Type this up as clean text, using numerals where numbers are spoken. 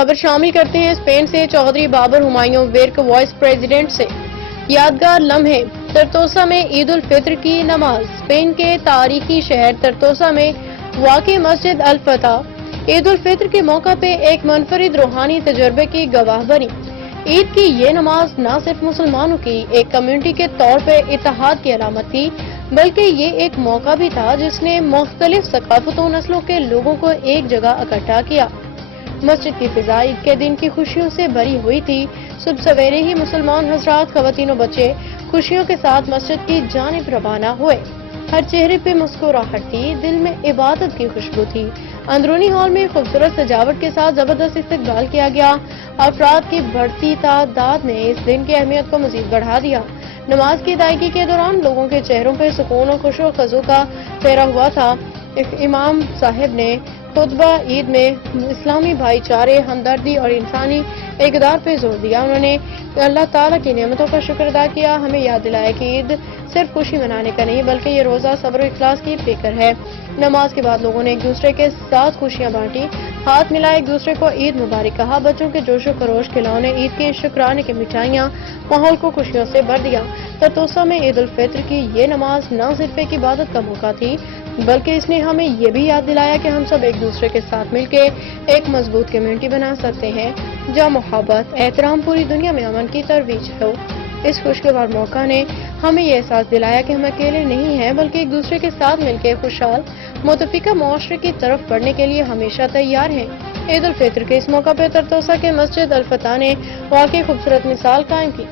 خبر شامل کرتے ہیں اسپین سے چودھری بابر ہمایوں ورک وائس پریزیڈنٹ سے یادگار لمحے ترتوسا میں عید الفطر کی نماز اسپین کے تاریخی شہر ترتوسا میں واقع مسجد الفتح عید الفطر کے موقع پہ ایک منفرد روحانی تجربے کی گواہ بنی۔ عید کی یہ نماز نہ صرف مسلمانوں کی ایک کمیونٹی کے طور پہ اتحاد کی علامت تھی بلکہ یہ ایک موقع بھی تھا جس نے مختلف ثقافتوں نسلوں کے لوگوں کو ایک جگہ اکٹھا کیا۔ مسجد کی فضا عید کے دن کی خوشیوں سے بھری ہوئی تھی۔ صبح سویرے ہی مسلمان حضرات، خواتین و بچے خوشیوں کے ساتھ مسجد کی جانب روانہ ہوئے۔ ہر چہرے پہ مسکراہٹ تھی، دل میں عبادت کی خوشبو تھی۔ اندرونی ہال میں خوبصورت سجاوٹ کے ساتھ زبردست استقبال کیا گیا۔ افراد کی بڑھتی تعداد نے اس دن کی اہمیت کو مزید بڑھا دیا۔ نماز کی ادائیگی کے دوران لوگوں کے چہروں پہ سکون اور خوش و خزو کا پھیرا ہوا تھا۔ امام صاحب نے خطبہ عید میں اسلامی بھائی چارے، ہمدردی اور انسانی اقدار پہ زور دیا۔ انہوں نے اللہ تعالیٰ کی نعمتوں کا شکر ادا کیا، ہمیں یاد دلایا کہ عید صرف خوشی منانے کا نہیں بلکہ یہ روزہ صبر و اخلاص کی فکر ہے۔ نماز کے بعد لوگوں نے ایک دوسرے کے ساتھ خوشیاں بانٹی، ہاتھ ملائے، ایک دوسرے کو عید مبارک کہا۔ بچوں کے جوش و خروش، کھلونے، عید کے شکرانے کی مٹھائیاں ماحول کو خوشیوں سے بھر دیا۔ ترتوسا میں عید الفطر کی یہ نماز نہ صرف ایک عبادت کا موقع تھی بلکہ اس نے ہمیں یہ بھی یاد دلایا کہ ہم سب ایک دوسرے کے ساتھ مل کے ایک مضبوط کمیونٹی بنا سکتے ہیں جہاں محبت، احترام، پوری دنیا میں امن کی ترویج ہو۔ اس خوشگوار موقع نے ہمیں یہ احساس دلایا کہ ہم اکیلے نہیں ہیں بلکہ ایک دوسرے کے ساتھ مل کے خوشحال متفقہ معاشرے کی طرف بڑھنے کے لیے ہمیشہ تیار ہیں۔ عید الفطر کے اس موقع پر ترتوسا کے مسجد الفتح نے واقعی خوبصورت مثال قائم کی۔